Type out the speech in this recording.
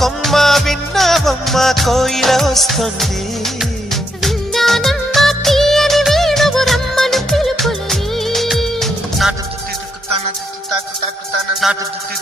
కొమ్మ విన్నావమ్మ కోయిల వస్తుంది. విన్నానమ్మ తీయని వేణువు రమ్మను పిలుపులని. నాటు తుత్తి తుక్కుతాన తుత్తి తాకు తాకుతాన నాటు తుత్తి